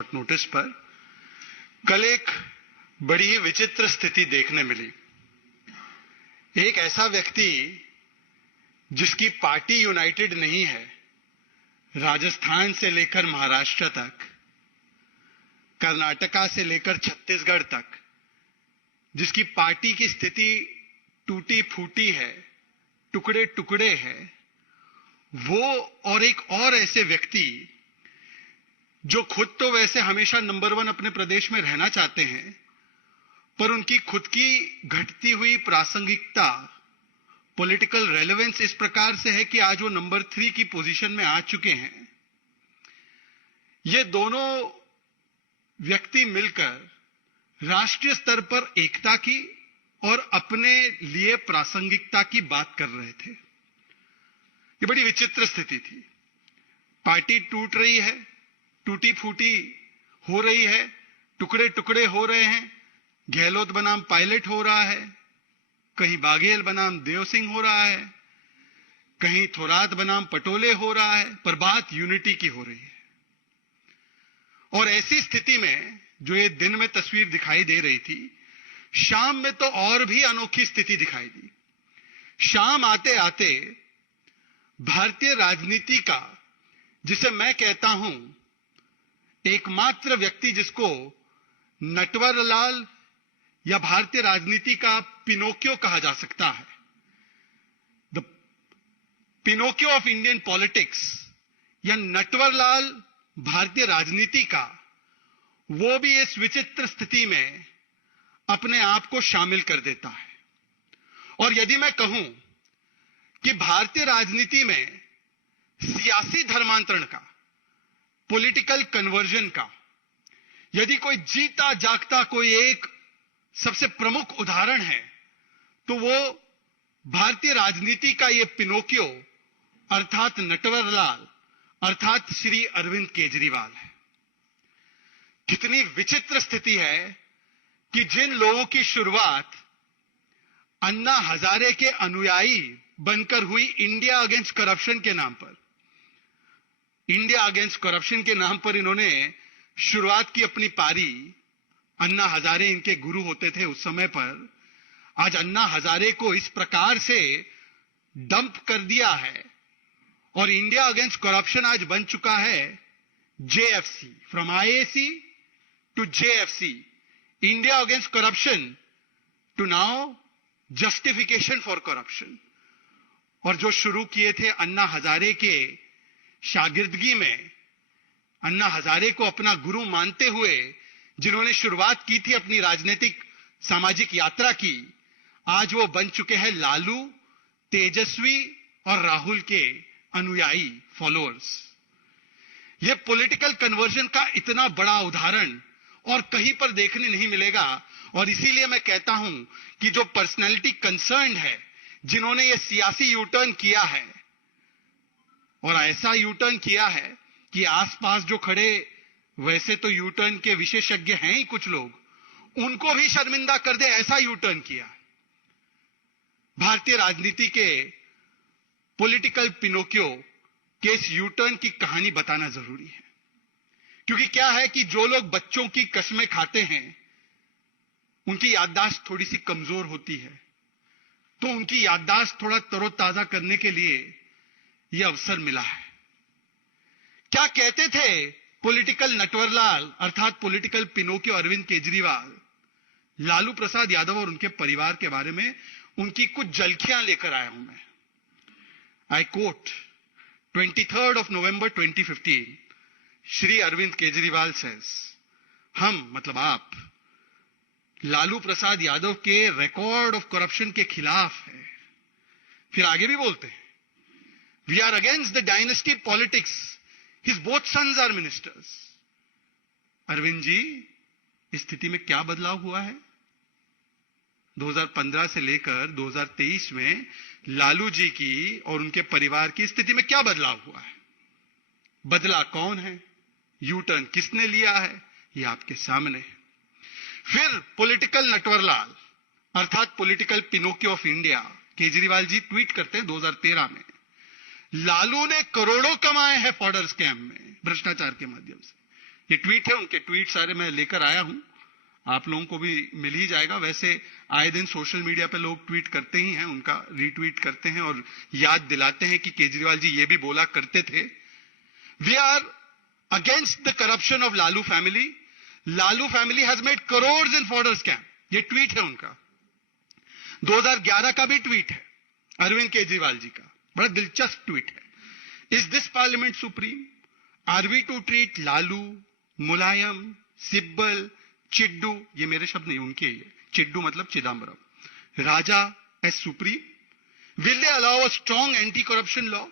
Notice पर कल एक बड़ी विचित्र स्थिति देखने मिली। एक ऐसा व्यक्ति जिसकी पार्टी यूनाइटेड नहीं है, राजस्थान से लेकर महाराष्ट्र तक, कर्नाटका से लेकर छत्तीसगढ़ तक, जिसकी पार्टी की स्थिति टूटी फूटी है, टुकड़े टुकड़े है, वो और एक और ऐसे व्यक्ति जो खुद तो वैसे हमेशा नंबर 1 अपने प्रदेश में रहना चाहते हैं, पर उनकी खुद की घटती हुई प्रासंगिकता, पॉलिटिकल रेलेवेंस इस प्रकार से है कि आज वो नंबर 3 की पोजीशन में आ चुके हैं। ये दोनों व्यक्ति मिलकर राष्ट्रीय स्तर पर एकता की और अपने लिए प्रासंगिकता की बात कर रहे थे। ये बड़ी विचित्र स्थिति थी। पार्टी टूट रही है, टूटी फूटी हो रही है, टुकड़े टुकड़े हो रहे हैं। गहलोत बनाम पायलट हो रहा है, कहीं बाघेल बनाम देव सिंह हो रहा है, कहीं थोरात बनाम पटोले हो रहा है, पर बात यूनिटी की हो रही है। और ऐसी स्थिति में जो ये दिन में तस्वीर दिखाई दे रही थी, शाम में तो और भी अनोखी स्थिति दिखाई दी। शाम आते आते भारतीय राजनीति का, जिसे मैं कहता हूं एकमात्र व्यक्ति जिसको नटवरलाल या भारतीय राजनीति का पिनोकियो कहा जा सकता है, the Pinocchio of Indian politics, या नटवरलाल भारतीय राजनीति का, वो भी इस विचित्र स्थिति में अपने आप को शामिल कर देता है। और यदि मैं कहूं कि भारतीय राजनीति में सियासी धर्मांतरण का, पॉलिटिकल कन्वर्जन का, यदि कोई जीता जागता कोई एक सबसे प्रमुख उदाहरण है, तो वो भारतीय राजनीति का ये पिनोकियो अर्थात नटवरलाल अर्थात श्री अरविंद केजरीवाल है। कितनी विचित्र स्थिति है कि जिन लोगों की शुरुआत अन्ना हजारे के अनुयायी बनकर हुई इंडिया अगेंस्ट करप्शन के नाम पर, इंडिया अगेंस्ट करप्शन के नाम पर इन्होंने शुरुआत की अपनी पारी, अन्ना हजारे इनके गुरु होते थे उस समय पर, आज अन्ना हजारे को इस प्रकार से डंप कर दिया है और इंडिया अगेंस्ट करप्शन आज बन चुका है JFC, from IAC to JFC, India against corruption to now justification for corruption. और जो शुरू किए थे अन्ना हजारे के शागिर्दगी में, अन्ना हजारे को अपना गुरु मानते हुए जिन्होंने शुरुआत की थी अपनी राजनीतिक सामाजिक यात्रा की, आज वो बन चुके हैं लालू, तेजस्वी और राहुल के अनुयायी, फॉलोअर्स। ये पॉलिटिकल कन्वर्जन का इतना बड़ा उदाहरण और कहीं पर देखने नहीं मिलेगा। और इसीलिए मैं कहता हूं कि जो पर्सनैलिटी कंसर्न्ड है, जिन्होंने ये सियासी यूटर्न किया है, और ऐसा यूटर्न किया है कि आसपास जो खड़े वैसे तो यूटर्न के विशेषज्ञ हैं ही कुछ लोग, उनको भी शर्मिंदा कर दे ऐसा यूटर्न किया। भारतीय राजनीति के पॉलिटिकल पिनोकियो के इस यूटर्न की कहानी बताना जरूरी है। क्योंकि क्या है कि जो लोग बच्चों की कसमें खाते हैं, उनकी याददाश्त थोड़ी सी कमजोर होती है, तो उनकी याददाश्त थोड़ा तरोताजा करने के लिए यह अवसर मिला है। क्या कहते थे पॉलिटिकल नटवरलाल अर्थात पॉलिटिकल पिनोकियो अरविंद केजरीवाल लालू प्रसाद यादव और उनके परिवार के बारे में? उनकी कुछ झलकियां लेकर आया हूं मैं। I quote, 23rd of November 2015, Shri Arvind Kejriwal says, हम मतलब आप लालू प्रसाद यादव के रिकॉर्ड ऑफ करप्शन के खिलाफ है। फिर आगे भी बोलते हैं, we are against the dynasty politics, his both sons are ministers. Arvind ji, इस स्थिति में क्या बदलाव हुआ है? 2015 से लेकर 2023 में लालू जी की और उनके परिवार की स्थिति में क्या बदलाव हुआ है? बदला कौन है? यू टर्न किसने लिया है? ये आपके सामने है। फिर पॉलिटिकल नटवरलाल अर्थात political Pinocchio of India Kejriwal ji tweet करते हैं 2013 में, लालू ने करोड़ों कमाए हैं फॉर्डर स्कैम में, भ्रष्टाचार के माध्यम से। ये ट्वीट है, उनके ट्वीट सारे मैं लेकर आया हूं, आप लोगों को भी मिल ही जाएगा। वैसे आए दिन सोशल मीडिया पे लोग ट्वीट करते ही हैं, उनका रीट्वीट करते हैं और याद दिलाते हैं कि केजरीवाल जी ये भी बोला करते थे, we are against the corruption of Lalu family. Lalu family has made crore in fodder scam. ये ट्वीट है उनका, 2011 का भी ट्वीट है अरविंद केजरीवाल जी का, बड़ा दिलचस्प ट्वीट है। Is this parliament supreme? Are we to treat Lalu, Mulayam, Sibal, Chiddu, ये मेरे शब्द नहीं उनके ही है, चिड्डू मतलब Chidambaram, Raja as supreme? Will they allow a strong anti corruption law?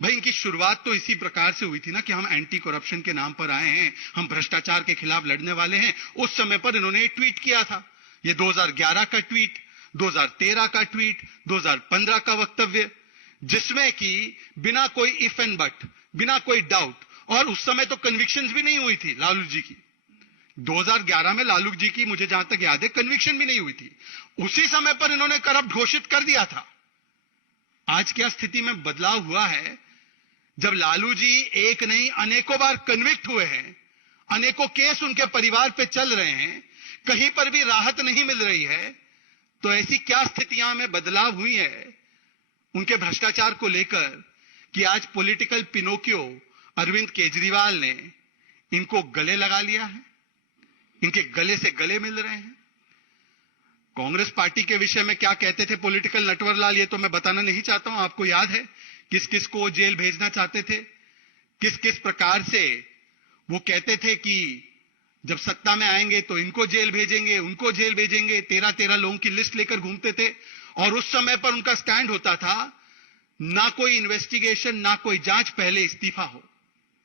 भाई इनकी शुरुआत तो इसी प्रकार से हुई थी ना कि हम एंटी करप्शन के नाम पर आए हैं, हम भ्रष्टाचार के खिलाफ लड़ने वाले हैं। उस समय पर इन्होंने ट्वीट किया था, ये 2011 का ट्वीट, 2013 का ट्वीट, 2015 का वक्तव्य, जिसमें कि बिना कोई इफ एंड बट, बिना कोई डाउट, और उस समय तो कन्विक्शंस भी नहीं हुई थी लालू जी की। 2011 में लालू जी की मुझे जहां तक याद है कन्विक्शन भी नहीं हुई थी, उसी समय पर इन्होंने करप्ट घोषित कर दिया था। आज क्या स्थिति में बदलाव हुआ है, जब लालू जी एक नहीं अनेकों बार कन्विक्ट हुए हैं, अनेकों केस उनके परिवार पे चल रहे हैं, कहीं पर भी राहत नहीं मिल रही है, तो ऐसी क्या स्थितियां में बदलाव हुई है उनके भ्रष्टाचार को लेकर कि आज पॉलिटिकल पिनोकियो अरविंद केजरीवाल ने इनको गले लगा लिया है, इनके गले से गले मिल रहे हैं। कांग्रेस पार्टी के विषय में क्या कहते थे पॉलिटिकल नटवरलाल, ये तो मैं बताना नहीं चाहता हूं, आपको याद है किस किस को जेल भेजना चाहते थे, किस किस प्रकार से वो कहते थे कि जब सत्ता में आएंगे तो इनको जेल भेजेंगे, उनको जेल भेजेंगे, 13-13 लोगों की लिस्ट लेकर घूमते थे। और उस समय पर उनका स्टैंड होता था, ना कोई इन्वेस्टिगेशन, ना कोई जांच, पहले इस्तीफा हो,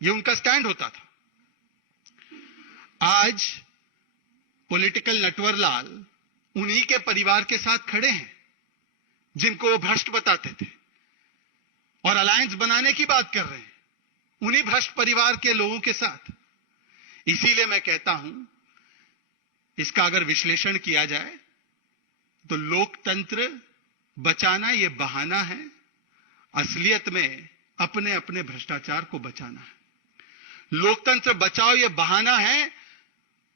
यह उनका स्टैंड होता था। आज पॉलिटिकल नटवरलाल उन्हीं के परिवार के साथ खड़े हैं जिनको वो भ्रष्ट बताते थे और अलायंस बनाने की बात कर रहे हैं उन्हीं भ्रष्ट परिवार के लोगों के साथ। इसीलिए मैं कहता हूं, इसका अगर विश्लेषण किया जाए तो लोकतंत्र बचाना यह बहाना है, असलियत में अपने अपने भ्रष्टाचार को बचाना है। लोकतंत्र बचाओ यह बहाना है,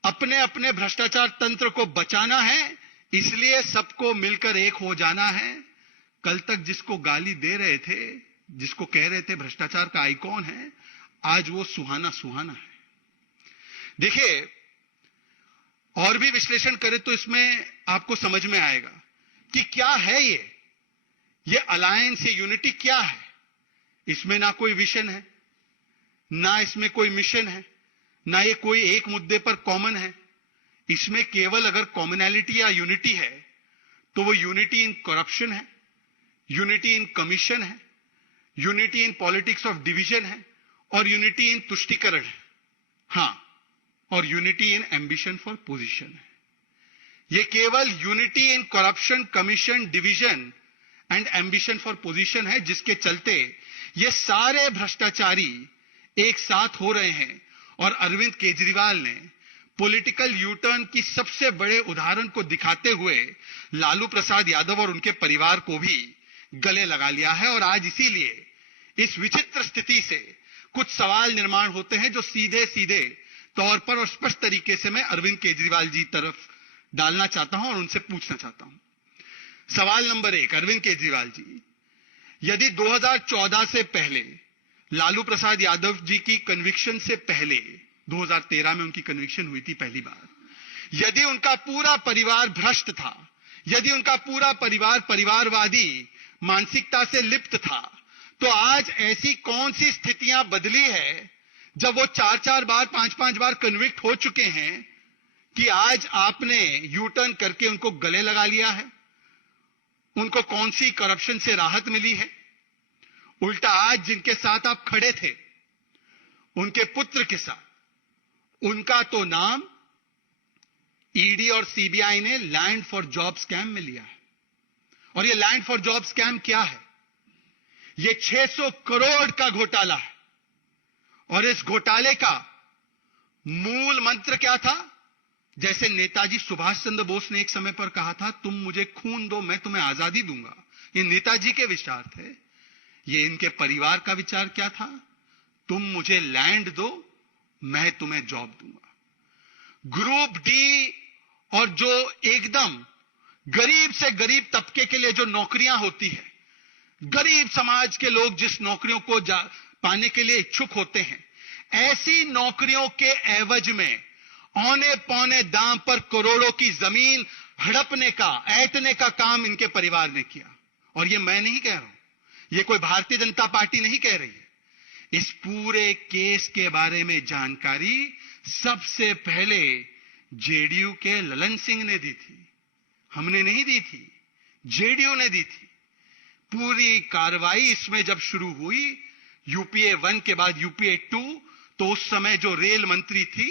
अपने अपने भ्रष्टाचार तंत्र को बचाना है, इसलिए सबको मिलकर एक हो जाना है। कल तक जिसको गाली दे रहे थे, जिसको कह रहे थे भ्रष्टाचार का आइकॉन है, आज वो सुहाना सुहाना है। देखिए, और भी विश्लेषण करें तो इसमें आपको समझ में आएगा कि क्या है ये अलायंस, ये यूनिटी क्या है। इसमें ना कोई विजन है, ना इसमें कोई मिशन है, ना ये कोई एक मुद्दे पर कॉमन है। इसमें केवल अगर कॉमनैलिटी या यूनिटी है तो वो यूनिटी इन करप्शन है, यूनिटी इन कमीशन है, unity in politics of division है और यूनिटी इन तुष्टीकरण है। हां, और unity in ambition for position है। ये केवल unity in corruption, commission, division and ambition for position है, जिसके चलते ये सारे भ्रष्टाचारी एक साथ हो रहे हैं। और अरविंद केजरीवाल ने पॉलिटिकल यूटर्न की सबसे बड़े उदाहरण को दिखाते हुए लालू प्रसाद यादव और उनके परिवार को भी गले लगा लिया है। और आज इसीलिए इस विचित्र स्थिति से कुछ सवाल निर्माण होते हैं जो सीधे सीधे तौर पर और स्पष्ट तरीके से मैं अरविंद केजरीवाल जी तरफ डालना चाहता हूं और उनसे पूछना चाहता हूं। सवाल नंबर 1, अरविंद केजरीवाल जी, यदि 2014 से पहले लालू प्रसाद यादव जी की कन्विक्शन से पहले 2013 में उनकी कन्विक्शन हुई थी पहली बार, यदि उनका पूरा परिवार भ्रष्ट था, यदि उनका पूरा परिवार परिवारवादी मानसिकता से लिप्त था, तो आज ऐसी कौन सी स्थितियां बदली है जब वो 4-4 बार 5-5 बार कन्विक्ट हो चुके हैं कि आज आपने यू टर्न करके उनको गले लगा लिया है? उनको कौन सी करप्शन से राहत मिली है? उल्टा आज जिनके साथ आप खड़े थे, उनके पुत्र के साथ, उनका तो नाम ईडी और सीबीआई ने लैंड फॉर जॉब स्कैम में लिया है। और ये लैंड फॉर जॉब स्कैम क्या है? ये 600 करोड़ का घोटाला है। और इस घोटाले का मूल मंत्र क्या था? जैसे नेताजी सुभाष चंद्र बोस ने एक समय पर कहा था, तुम मुझे खून दो मैं तुम्हें आजादी दूंगा। ये नेताजी के विचार थे। ये इनके परिवार का विचार क्या था? तुम मुझे लैंड दो मैं तुम्हें जॉब दूंगा। ग्रुप डी और जो एकदम गरीब से गरीब तबके के लिए जो नौकरियां होती है, गरीब समाज के लोग जिस नौकरियों को पाने के लिए इच्छुक होते हैं, ऐसी नौकरियों के एवज में औने पौने दाम पर करोड़ों की जमीन हड़पने का, ऐंठने का काम इनके परिवार ने किया। और ये मैं नहीं कह रहा हूं, ये कोई भारतीय जनता पार्टी नहीं कह रही है। इस पूरे केस के बारे में जानकारी सबसे पहले जेडीयू के ललन सिंह ने दी थी, हमने नहीं दी थी, जेडीयू ने दी थी। पूरी कार्रवाई इसमें जब शुरू हुई, यूपीए 1 के बाद यूपीए 2, तो उस समय जो रेल मंत्री थी,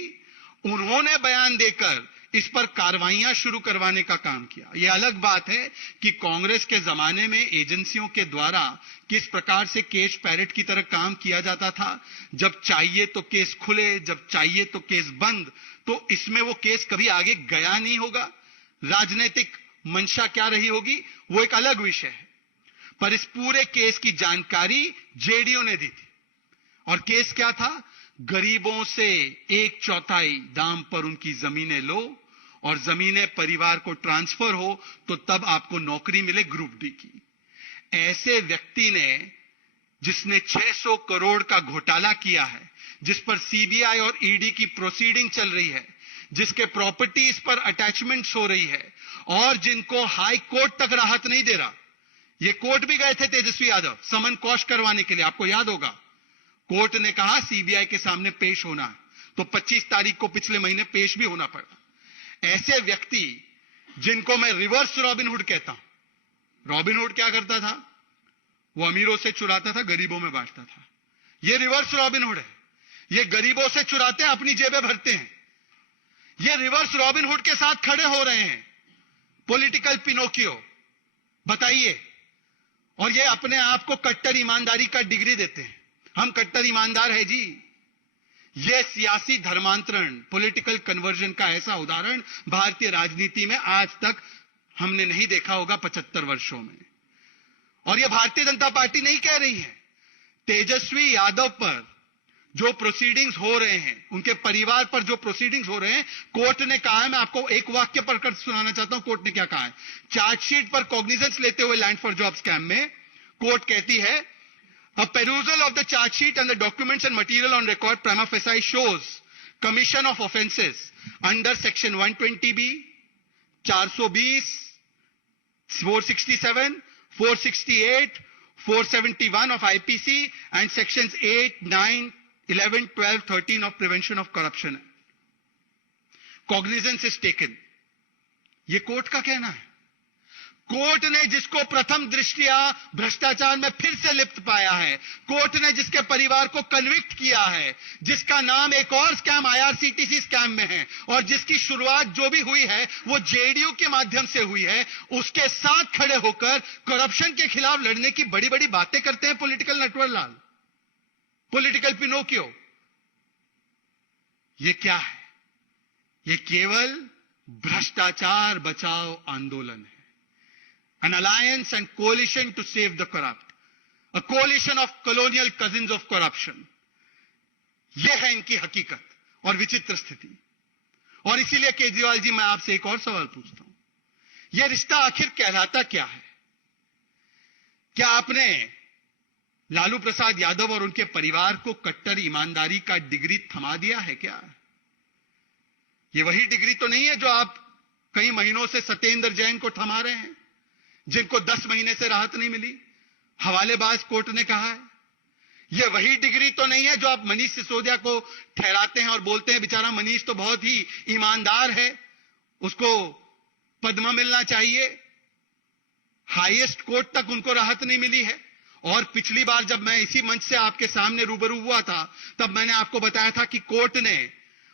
उन्होंने बयान देकर इस पर कार्रवाइयां शुरू करवाने का काम किया। यह अलग बात है कि कांग्रेस के जमाने में एजेंसियों के द्वारा किस प्रकार से केस पैरेट की तरह काम किया जाता था, जब चाहिए तो केस खुले, जब चाहिए तो केस बंद। तो इसमें वो केस कभी आगे गया नहीं होगा। राजनीतिक मंशा क्या रही होगी वो एक अलग विषय है, पर इस पूरे केस की जानकारी जेडीयू ने दी थी। और केस क्या था? गरीबों से 1/4 दाम पर उनकी जमीनें लो और जमीनें परिवार को ट्रांसफर हो तो तब आपको नौकरी मिले ग्रुप डी की। ऐसे व्यक्ति ने, जिसने 600 करोड़ का घोटाला किया है, जिस पर सीबीआई और ईडी की प्रोसीडिंग चल रही है, जिसके प्रॉपर्टीज पर अटैचमेंट्स हो रही है और जिनको हाई कोर्ट तक राहत नहीं दे रहा। ये कोर्ट भी गए थे तेजस्वी यादव समन कॉश करवाने के लिए, आपको याद होगा। कोर्ट ने कहा सीबीआई के सामने पेश होना है, तो 25 तारीख को पिछले महीने पेश भी होना पड़ा। ऐसे व्यक्ति जिनको मैं रिवर्स रॉबिनहुड कहता हूं। रॉबिनहुड क्या करता था? वो अमीरों से चुराता था, गरीबों में बांटता था। ये रिवर्स रॉबिनहुड है। ये गरीबों से चुराते हैं, अपनी जेबें भरते हैं। ये रिवर्स रॉबिनहुड के साथ खड़े हो रहे हैं, पॉलिटिकल पिनोकियो। बताइए। और ये अपने आप को कट्टर ईमानदारी का डिग्री देते हैं, हम कट्टर ईमानदार है जी। यह सियासी धर्मांतरण, पॉलिटिकल कन्वर्जन का ऐसा उदाहरण भारतीय राजनीति में आज तक हमने नहीं देखा होगा 75 वर्षों में। और यह भारतीय जनता पार्टी नहीं कह रही है। तेजस्वी यादव पर जो प्रोसीडिंग्स हो रहे हैं, उनके परिवार पर जो प्रोसीडिंग्स हो रहे हैं, कोर्ट ने कहा है, मैं आपको एक वाक्य पढ़कर सुनाना चाहता हूं कोर्ट ने क्या कहा है। चार्जशीट पर कॉग्निजेंस लेते हुए लैंड फॉर जॉब स्कैम में कोर्ट कहती है, a perusal of the charge sheet and the documents and material on record prima facie shows commission of offences under section 120b, 420, 467, 468, 471 of IPC and sections 8, 9, 11, 12, 13 of prevention of corruption. Cognizance is taken. ये court का कहना है। Court ने जिसको प्रथम दृष्टया भ्रष्टाचार में फिर से लिप्त पाया है, कोर्ट ने जिसके परिवार को कन्विक्ट किया है, जिसका नाम एक और स्कैम आईआरसीटीसी स्कैम में है और जिसकी शुरुआत जो भी हुई है वो जेडीयू के माध्यम से हुई है, उसके साथ खड़े होकर करप्शन के खिलाफ लड़ने की बड़ी बड़ी बातें करते हैं पॉलिटिकल नटवरलाल, पॉलिटिकल पिनोकियो। ये क्या है? ये केवल भ्रष्टाचार बचाओ आंदोलन है। An alliance and coalition to save the corrupt. A coalition of colonial cousins of corruption. यह है इनकी हकीकत और विचित्र स्थिति। और इसीलिए केजरीवाल जी, मैं आपसे एक और सवाल पूछता हूं, यह रिश्ता आखिर कहलाता क्या है? क्या आपने लालू प्रसाद यादव और उनके परिवार को कट्टर ईमानदारी का डिग्री थमा दिया है क्या? यह वही डिग्री तो नहीं है जो आप कई महीनों से सत्येंद्र जैन को थमा रहे हैं, जिनको 10 महीने से राहत नहीं मिली, हवालेबाज कोर्ट ने कहा है। यह वही डिग्री तो नहीं है जो आप मनीष सिसोदिया को ठहराते हैं और बोलते हैं बेचारा मनीष तो बहुत ही ईमानदार है, उसको पद्म मिलना चाहिए। हाईएस्ट कोर्ट तक उनको राहत नहीं मिली है। और पिछली बार जब मैं इसी मंच से आपके सामने रूबरू हुआ था, तब मैंने आपको बताया था कि कोर्ट ने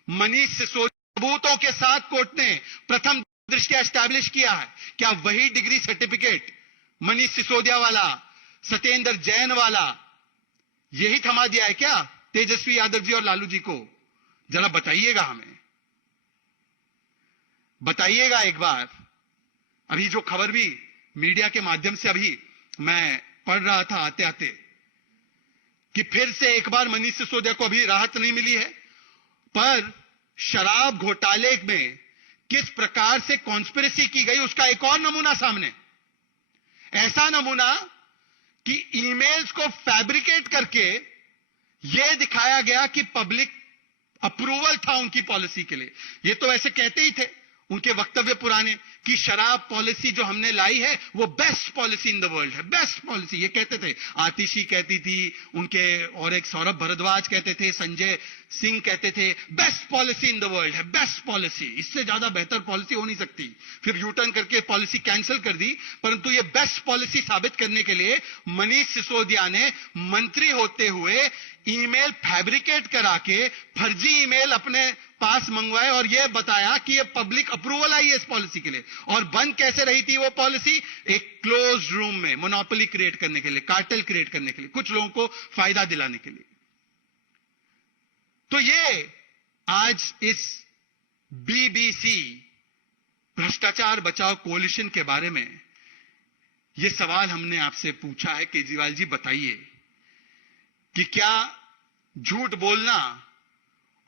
मनीष सिसोदिया सबूतों के साथ कोर्ट ने प्रथम दृष्टया एस्टैब्लिश किया है। क्या वही डिग्री सर्टिफिकेट मनीष सिसोदिया वाला, सत्येंद्र जैन वाला, यही थमा दिया है क्या तेजस्वी यादव जी और लालू जी को? जरा बताइएगा, हमें बताइएगा एक बार। अभी जो खबर भी मीडिया के माध्यम से अभी मैं पढ़ रहा था आते आते, कि फिर से एक बार मनीष सिसोदिया को अभी राहत नहीं मिली है पर शराब घोटाले में किस प्रकार से कॉन्स्पिरेसी की गई उसका एक और नमूना सामने। ऐसा नमूना कि ईमेल्स को फैब्रिकेट करके यह दिखाया गया कि पब्लिक अप्रूवल था उनकी पॉलिसी के लिए। ये तो ऐसे कहते ही थे उनके वक्तव्य पुराने कि शराब पॉलिसी जो हमने लाई है वो best policy in the world है, बेस्ट पॉलिसी ये कहते थे। आतिशी कहती थी, उनके और एक सौरभ भारद्वाज कहते थे, संजय सिंह कहते थे best policy in the world है, बेस्ट पॉलिसी, इससे ज्यादा बेहतर पॉलिसी हो नहीं सकती। फिर यूटर्न करके पॉलिसी कैंसिल कर दी, परंतु ये बेस्ट पॉलिसी साबित करने के लिए मनीष सिसोदिया ने मंत्री होते हुए ईमेल फैब्रिकेट करा के फर्जी ईमेल अपने पास मंगवाए और यह बताया कि यह पब्लिक अप्रूवल आई है इस पॉलिसी के लिए। और बंद कैसे रही थी वो पॉलिसी? एक क्लोज रूम में मोनोपोली क्रिएट करने के लिए, कार्टेल क्रिएट करने के लिए, कुछ लोगों को फायदा दिलाने के लिए। तो ये आज इस बीबीसी भ्रष्टाचार बचाओ कोalition के बारे में यह सवाल हमने आपसे पूछा है। केजरीवाल जी बताइए कि क्या झूठ बोलना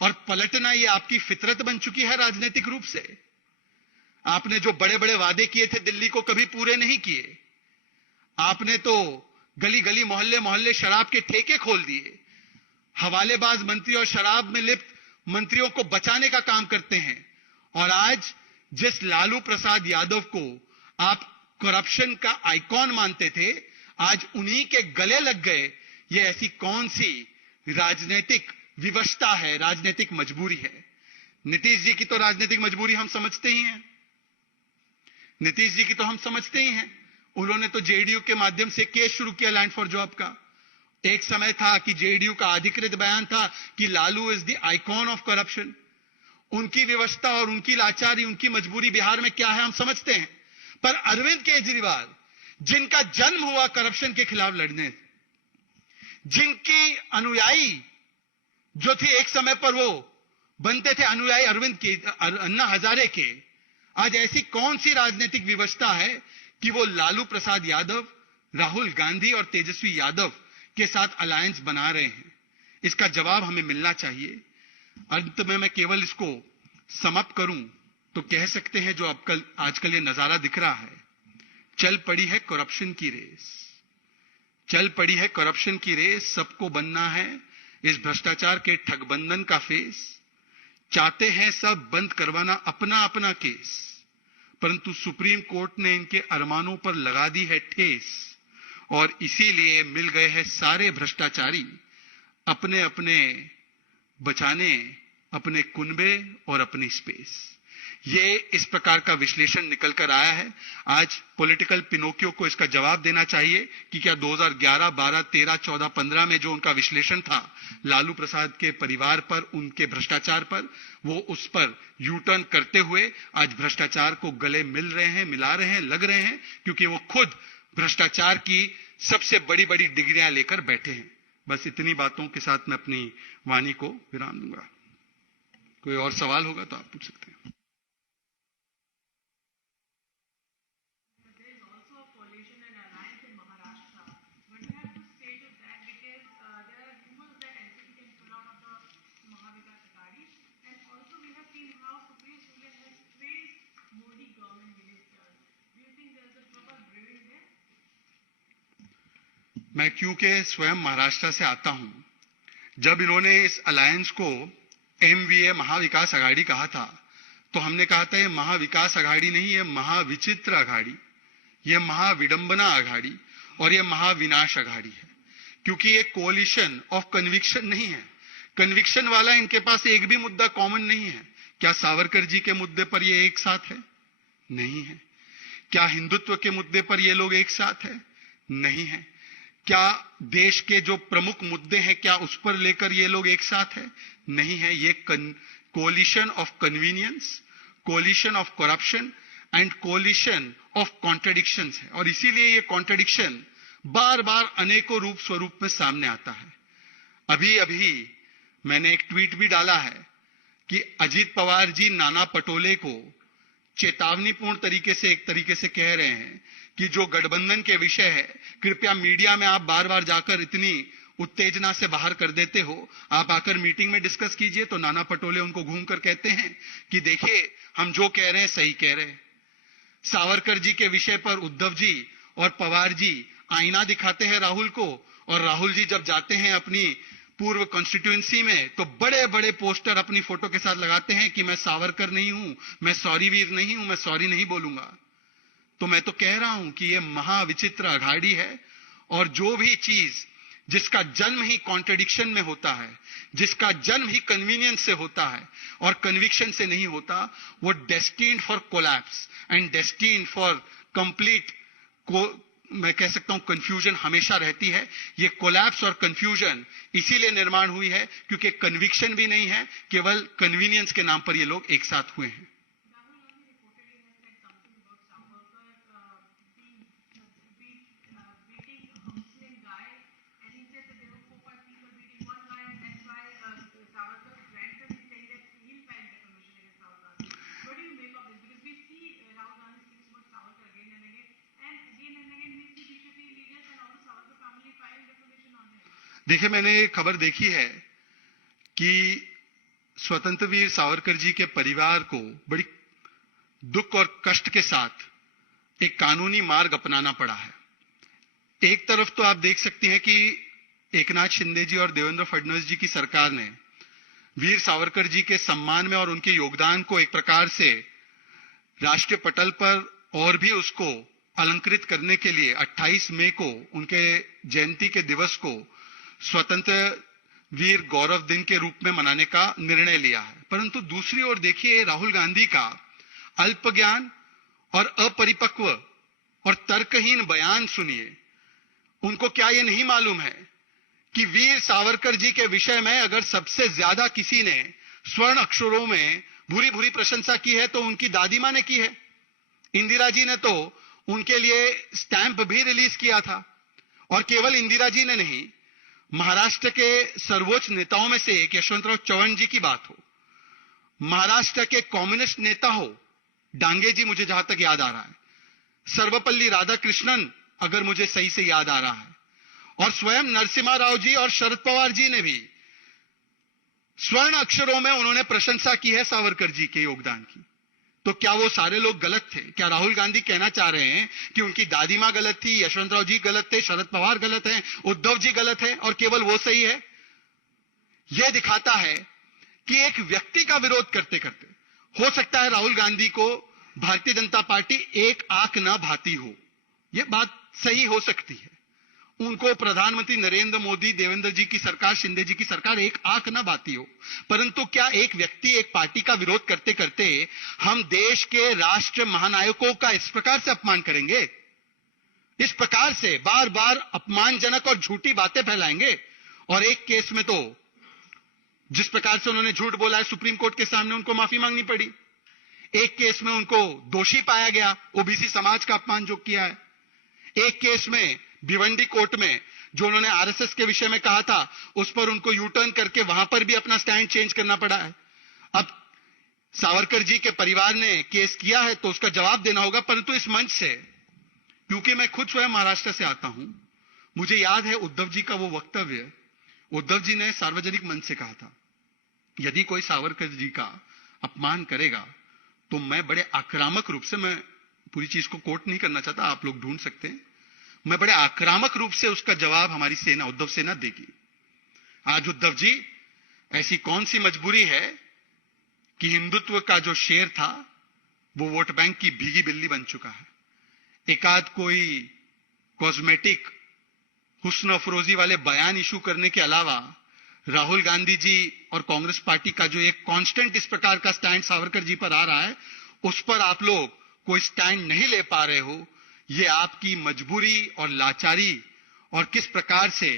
और पलटना ये आपकी फितरत बन चुकी है राजनीतिक रूप से? आपने जो बड़े बड़े वादे किए थे दिल्ली को कभी पूरे नहीं किए। आपने तो गली गली मोहल्ले मोहल्ले शराब के ठेके खोल दिए। हवालेबाज मंत्री और शराब में लिप्त मंत्रियों को बचाने का काम करते हैं। और आज जिस लालू प्रसाद यादव को आप करप्शन का आइकॉन मानते थे, आज उन्हीं के गले लग गए। ये ऐसी कौन सी राजनीतिक विवशता है, राजनीतिक मजबूरी है? नीतीश जी की तो राजनीतिक मजबूरी हम समझते ही हैं, नीतीश जी की तो हम समझते ही हैं। उन्होंने तो जेडीयू के माध्यम से केस शुरू किया लैंड फॉर जॉब का। एक समय था कि जेडीयू का अधिकृत बयान था कि Lalu is the icon of corruption. उनकी विवशता और उनकी लाचारी, उनकी मजबूरी बिहार में क्या है हम समझते हैं। पर अरविंद केजरीवाल, जिनका जन्म हुआ करप्शन के खिलाफ लड़ने, जिनकी अनुयायी जो थे एक समय पर वो बनते थे अनुयायी अरविंद के, अन्ना हजारे के, आज ऐसी कौन सी राजनीतिक विवशता है कि वो लालू प्रसाद यादव, राहुल गांधी और तेजस्वी यादव के साथ अलायंस बना रहे हैं? इसका जवाब हमें मिलना चाहिए। अंत में मैं केवल इसको समअप करूं तो कह सकते हैं जो आजकल ये नजारा दिख रहा है, चल पड़ी है करप्शन की रेस, चल पड़ी है करप्शन की रेस। सबको बनना है इस भ्रष्टाचार के ठगबंधन का फेस। चाहते हैं सब बंद करवाना अपना अपना केस, परंतु सुप्रीम कोर्ट ने इनके अरमानों पर लगा दी है ठेस। और इसीलिए मिल गए हैं सारे भ्रष्टाचारी अपने अपने बचाने अपने कुनबे और अपनी स्पेस। ये इस प्रकार का विश्लेषण निकल कर आया है। आज पॉलिटिकल पिनोकियो को इसका जवाब देना चाहिए कि क्या 2011, 12, 13, 14, 15 में जो उनका विश्लेषण था लालू प्रसाद के परिवार पर, उनके भ्रष्टाचार पर, वो उस पर यू टर्न करते हुए आज भ्रष्टाचार को गले मिल रहे हैं, मिला रहे हैं, लग रहे हैं, क्योंकि वो खुद भ्रष्टाचार की सबसे बड़ी बड़ी डिग्रियां लेकर बैठे हैं। बस इतनी बातों के साथ मैं अपनी वाणी को विराम दूंगा। कोई और सवाल होगा तो आप पूछ सकते हैं। मैं क्योंकि स्वयं महाराष्ट्र से आता हूं, जब इन्होंने इस अलायंस को एमवीए महाविकास आघाड़ी कहा था तो हमने कहा था ये महाविकास आघाड़ी नहीं, ये महाविचित्र आघाड़ी, ये महाविडंबना आघाड़ी और ये महाविनाश आघाड़ी है। क्योंकि ये कोलिशन ऑफ कन्विक्शन नहीं है। कन्विक्शन वाला इनके पास एक भी मुद्दा कॉमन नहीं है। क्या सावरकर जी के मुद्दे पर ये एक साथ है? नहीं है। क्या हिंदुत्व के मुद्दे पर ये लोग एक साथ है? नहीं है। क्या देश के जो प्रमुख मुद्दे हैं क्या उस पर लेकर ये लोग एक साथ है? नहीं है। ये collision of convenience, collision of corruption and collision of contradictions है। और इसीलिए ये कॉन्ट्रडिक्शन बार बार अनेकों रूप स्वरूप में सामने आता है। अभी अभी मैंने एक ट्वीट भी डाला है कि अजीत पवार जी नाना पटोले को चेतावनीपूर्ण तरीके से कह रहे हैं कि जो गठबंधन के विषय है, कृपया मीडिया में आप बार बार जाकर इतनी उत्तेजना से बाहर कर देते हो। आप आकर मीटिंग में डिस्कस कीजिए तो नाना पटोले उनको घूमकर कहते हैं कि देखिए हम जो कह रहे हैं सही कह रहे हैं। सावरकर जी के विषय पर उद्धव जी और पवार जी आईना दिखाते हैं राहुल को, और राहुल जी जब जाते हैं अपनी पूर्व कॉन्स्टिट्यूएंसी में तो बड़े बड़े पोस्टर अपनी फोटो के साथ लगाते हैं कि मैं सावरकर नहीं हूं, मैं सॉरी वीर नहीं हूं, मैं सॉरी नहीं बोलूंगा। तो मैं तो कह रहा हूं कि यह महाविचित्र अघाड़ी है, और जो भी चीज जिसका जन्म ही कॉन्ट्रडिक्शन में होता है, जिसका जन्म ही कन्वीनियंस से होता है और कन्विक्शन से नहीं होता, वो destined for collapse and destined for complete मैं कह सकता हूं कंफ्यूजन हमेशा रहती है। ये कोलैप्स और कंफ्यूजन इसीलिए निर्माण हुई है क्योंकि कन्विक्शन भी नहीं है, केवल कन्वीनियंस के नाम पर ये लोग एक साथ हुए हैं। देखिए, मैंने एक खबर देखी है कि स्वतंत्र वीर सावरकर जी के परिवार को बड़ी दुख और कष्ट के साथ एक कानूनी मार्ग अपनाना पड़ा है। एक तरफ तो आप देख सकते हैं कि एकनाथ शिंदे जी और देवेंद्र फडणवीस जी की सरकार ने वीर सावरकर जी के सम्मान में और उनके योगदान को एक प्रकार से राष्ट्रीय पटल पर और भी उसको अलंकृत करने के लिए 28 मई को उनके जयंती के दिवस को स्वतंत्र वीर गौरव दिन के रूप में मनाने का निर्णय लिया है। परंतु दूसरी ओर देखिए, राहुल गांधी का अल्प ज्ञान और अपरिपक्व और तर्कहीन बयान सुनिए। उनको क्या यह नहीं मालूम है कि वीर सावरकर जी के विषय में अगर सबसे ज्यादा किसी ने स्वर्ण अक्षरों में भूरी भूरी प्रशंसा की है तो उनकी दादी मां ने की है। इंदिरा जी ने तो उनके लिए स्टैंप भी रिलीज किया था, और केवल इंदिरा जी ने नहीं, महाराष्ट्र के सर्वोच्च नेताओं में से एक यशवंतराव चव्हाण जी की बात हो, महाराष्ट्र के कम्युनिस्ट नेता हो डांगे जी, मुझे जहां तक याद आ रहा है, सर्वपल्ली राधाकृष्णन अगर मुझे सही से याद आ रहा है, और स्वयं नरसिम्हा राव जी और शरद पवार जी ने भी स्वर्ण अक्षरों में उन्होंने प्रशंसा की है सावरकर जी के योगदान की। तो क्या वो सारे लोग गलत थे? क्या राहुल गांधी कहना चाह रहे हैं कि उनकी दादी मां गलत थी, यशवंतराव जी गलत थे, शरद पवार गलत हैं, उद्धव जी गलत है और केवल वो सही है? यह दिखाता है कि एक व्यक्ति का विरोध करते करते हो सकता है राहुल गांधी को भारतीय जनता पार्टी एक आंख न भाती हो, यह बात सही हो सकती है। उनको प्रधानमंत्री नरेंद्र मोदी, देवेंद्र जी की सरकार, शिंदे जी की सरकार एक आंख न भाती हो, परंतु क्या एक व्यक्ति एक पार्टी का विरोध करते करते हम देश के राष्ट्र महानायकों का इस प्रकार से अपमान करेंगे? इस प्रकार से बार बार अपमानजनक और झूठी बातें फैलाएंगे? और एक केस में तो जिस प्रकार से उन्होंने झूठ बोला है, सुप्रीम कोर्ट के सामने उनको माफी मांगनी पड़ी। एक केस में उनको दोषी पाया गया, ओबीसी समाज का अपमान जो किया है। एक केस में भिवंडी कोर्ट में जो उन्होंने आरएसएस के विषय में कहा था, उस पर उनको यू टर्न करके वहां पर भी अपना स्टैंड चेंज करना पड़ा है। अब सावरकर जी के परिवार ने केस किया है तो उसका जवाब देना होगा, परंतु इस मंच से, क्योंकि मैं खुद स्वयं महाराष्ट्र से आता हूं, मुझे याद है उद्धव जी का वो वक्तव्य। उद्धव जी ने सार्वजनिक मंच से कहा था, यदि कोई सावरकर जी का अपमान करेगा तो मैं बड़े आक्रामक रूप से, मैं पूरी चीज को कोट नहीं करना चाहता, आप लोग ढूंढ सकते हैं, मैं बड़े आक्रामक रूप से उसका जवाब हमारी सेना, उद्धव सेना देगी। आज उद्धव जी, ऐसी कौन सी मजबूरी है कि हिंदुत्व का जो शेर था वो वोट बैंक की भीगी बिल्ली बन चुका है। एकाध कोई कॉस्मेटिक हुस्न अफरोजी वाले बयान इशू करने के अलावा राहुल गांधी जी और कांग्रेस पार्टी का जो एक कांस्टेंट इस प्रकार का स्टैंड सावरकर जी पर आ रहा है, उस पर आप लोग कोई स्टैंड नहीं ले पा रहे हो। ये आपकी मजबूरी और लाचारी और किस प्रकार से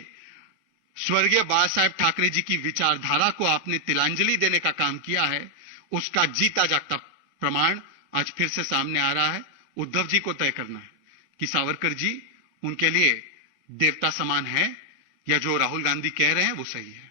स्वर्गीय बाला साहेब ठाकरे जी की विचारधारा को आपने तिलांजलि देने का काम किया है, उसका जीता जागता प्रमाण आज फिर से सामने आ रहा है। उद्धव जी को तय करना है कि सावरकर जी उनके लिए देवता समान है या जो राहुल गांधी कह रहे हैं वो सही है।